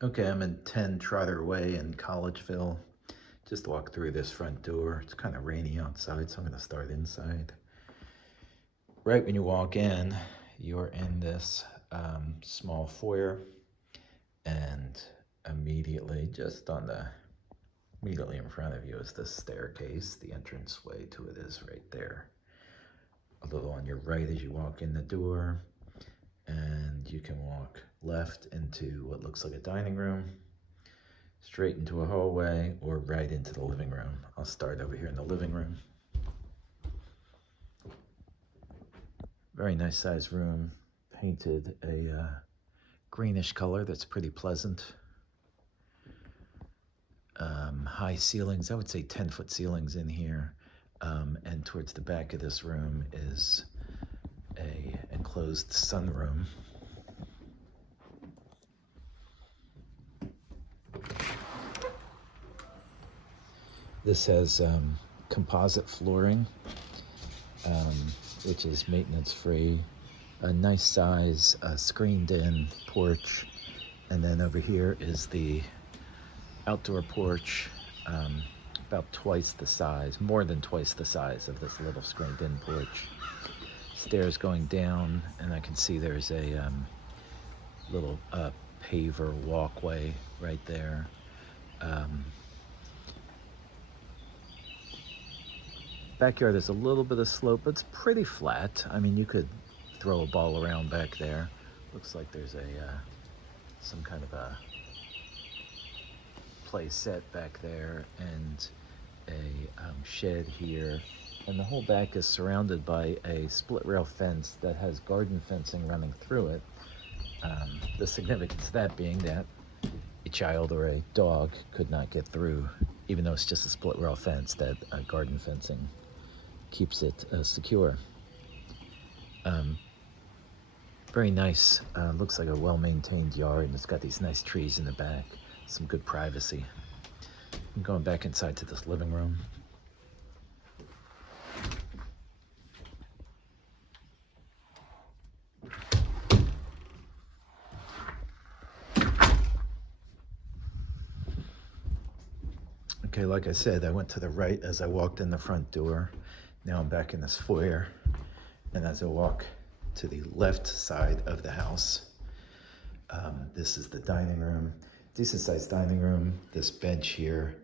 Okay, I'm in 10 Trotter Way in Collegeville. Just walk through this front door. It's kind of rainy outside, so I'm going to start inside. Right when you walk in, you're in this small foyer, and immediately, immediately in front of you is the staircase. The entranceway to it is right there. A little on your right as you walk in the door, and you can walk left into what looks like a dining room, straight into a hallway, or right into the living room. I'll start over here in the living room. Very nice sized room, painted a greenish color that's pretty pleasant. High ceilings, I would say 10-foot ceilings in here. And towards the back of this room is a enclosed sunroom. This has composite flooring, which is maintenance free. A nice size screened in porch. And then over here is the outdoor porch, about twice the size, more than twice the size of this little screened in porch. Stairs going down, and I can see there's a little paver walkway right there. Backyard is a little bit of slope, but it's pretty flat. I mean, you could throw a ball around back there. Looks like there's some kind of a play set back there, and a shed here. And the whole back is surrounded by a split rail fence that has garden fencing running through it. The significance of that being that a child or a dog could not get through, even though it's just a split rail fence. That garden fencing keeps it secure. Very nice. Looks like a well-maintained yard. It's got these nice trees in the back. Some good privacy. I'm going back inside to this living room. Okay, like I said, I went to the right as I walked in the front door. Now I'm back in this foyer. And as I walk to the left side of the house, this is the dining room. Decent sized dining room. This bench here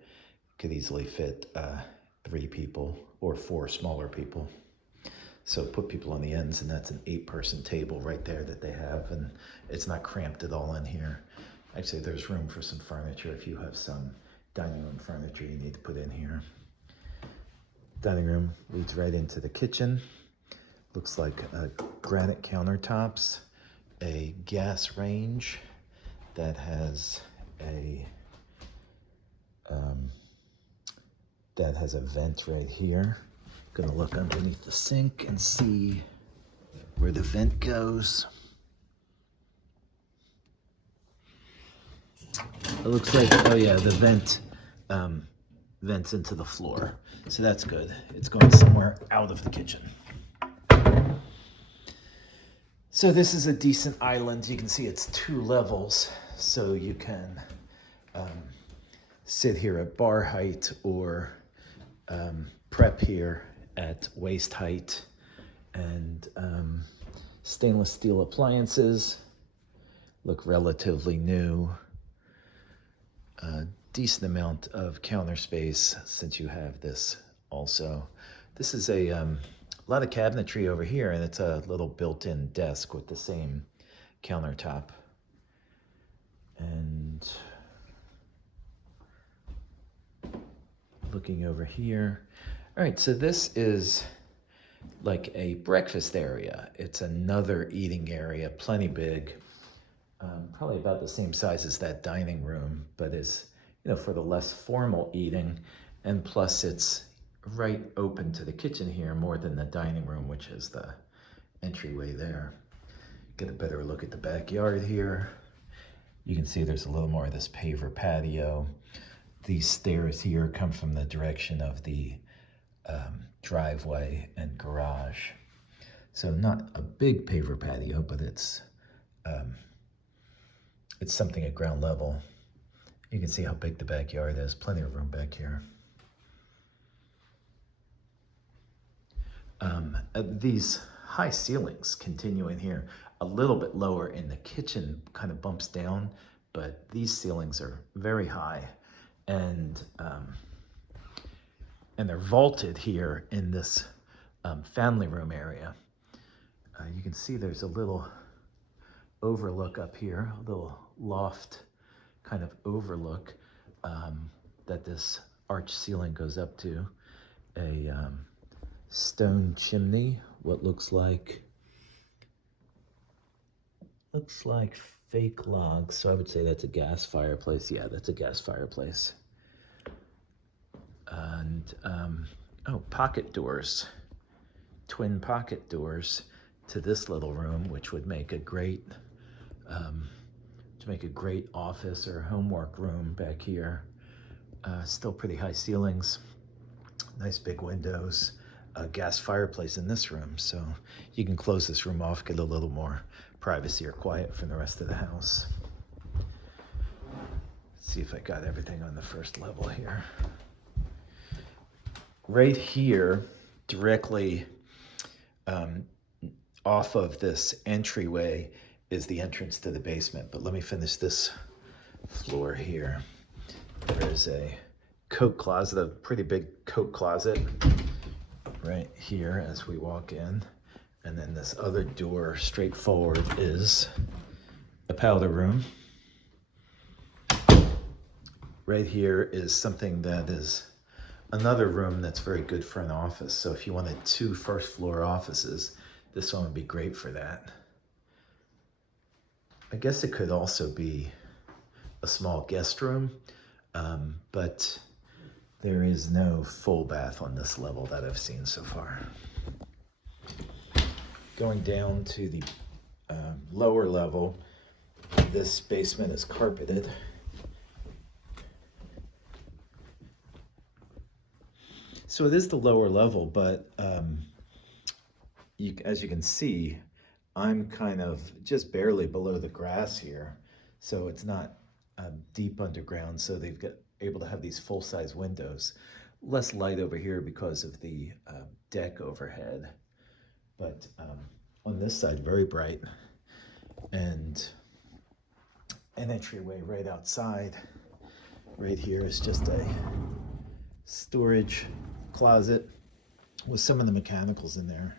could easily fit 3 people or 4 smaller people. So put people on the ends, and that's an 8-person table right there that they have, and it's not cramped at all in here. Actually, there's room for some furniture if you have some dining room furniture you need to put in here. Dining room leads right into the kitchen. Looks like granite countertops, a gas range that has a vent right here. Gonna look underneath the sink and see where the vent goes. It looks like, oh yeah, the vent vents into the floor. So that's good. It's going somewhere out of the kitchen. So this is a decent island. You can see it's 2 levels. So you can sit here at bar height or prep here at waist height. And stainless steel appliances look relatively new. Decent amount of counter space since you have this also. This is a lot of cabinetry over here, and it's a little built-in desk with the same countertop. And looking over here. All right, so this is like a breakfast area. It's another eating area, plenty big. Probably about the same size as that dining room, but is, for the less formal eating. And plus it's right open to the kitchen here more than the dining room, which is the entryway there. Get a better look at the backyard here. You can see there's a little more of this paver patio. These stairs here come from the direction of the driveway and garage. So not a big paver patio, but it's it's something at ground level. You can see how big the backyard is. Plenty of room back here. These high ceilings continue in here. A little bit lower in the kitchen kind of bumps down, but these ceilings are very high, and they're vaulted here in this family room area. You can see there's a little overlook up here, a little loft kind of overlook that this arch ceiling goes up to. A stone chimney, what looks like fake logs, so I would say that's a gas fireplace. Yeah, that's a gas fireplace. And oh, pocket doors, twin pocket doors to this little room, which would make a great office or homework room back here. Still pretty high ceilings, nice big windows, a gas fireplace in this room, so you can close this room off, get a little more privacy or quiet from the rest of the house. Let's see if I got everything on the first level here. Right here, directly off of this entryway is the entrance to the basement, but let me finish this floor here. There's a coat closet, a pretty big coat closet right here as we walk in. And then this other door straight forward is a powder room. Right here is something that is another room that's very good for an office. So if you wanted 2 first floor offices, this one would be great for that. I guess it could also be a small guest room, but there is no full bath on this level that I've seen so far. Going down to the lower level, this basement is carpeted. So it is the lower level, but as you can see, I'm kind of just barely below the grass here. So it's not deep underground, so they've got able to have these full-size windows. Less light over here because of the deck overhead, but on this side, very bright. And an entryway right outside. Right here is just a storage closet with some of the mechanicals in there.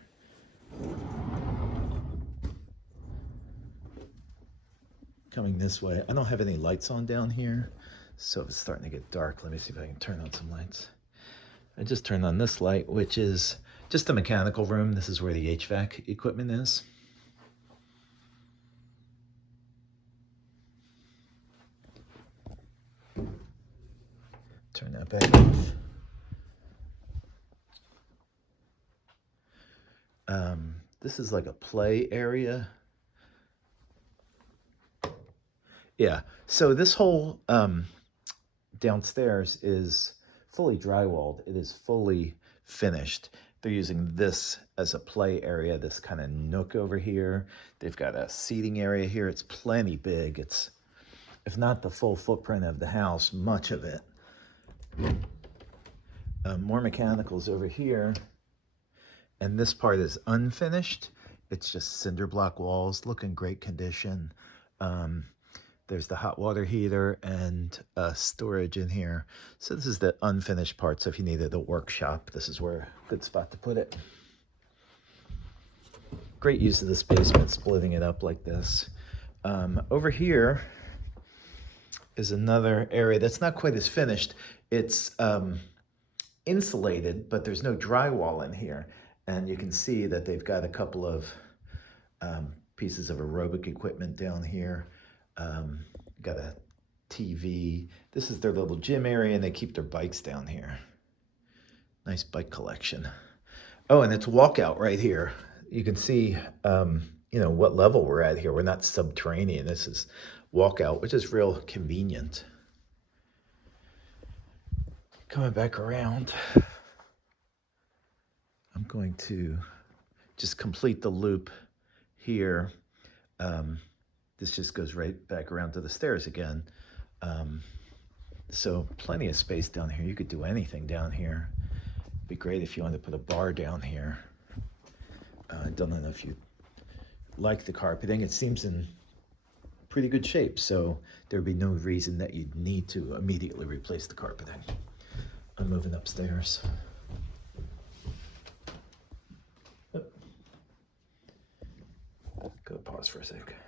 Coming this way, I don't have any lights on down here, so it's starting to get dark. Let me see if I can turn on some lights. I just turned on this light, which is just a mechanical room. This is where the HVAC equipment is. Turn that back off. This is like a play area. Yeah, so this whole downstairs is fully drywalled. It is fully finished. They're using this as a play area, this kind of nook over here. They've got a seating area here. It's plenty big. It's, if not the full footprint of the house, much of it. More mechanicals over here. And this part is unfinished. It's just cinder block walls, look in great condition. There's the hot water heater and storage in here. So this is the unfinished part. So if you needed a workshop, this is where a good spot to put it. Great use of this basement, splitting it up like this. Over here is another area that's not quite as finished. It's insulated, but there's no drywall in here. And you can see that they've got a couple of pieces of aerobic equipment down here. Got a TV. This is their little gym area, and they keep their bikes down here. Nice bike collection. Oh, and it's walkout right here. You can see, what level we're at here. We're not subterranean. This is walkout, which is real convenient. Coming back around, I'm going to just complete the loop here. this just goes right back around to the stairs again. So plenty of space down here. You could do anything down here. It'd be great if you wanted to put a bar down here. I don't know if you like the carpeting. It seems in pretty good shape, so there'd be no reason that you'd need to immediately replace the carpeting. I'm moving upstairs. Go pause for a sec.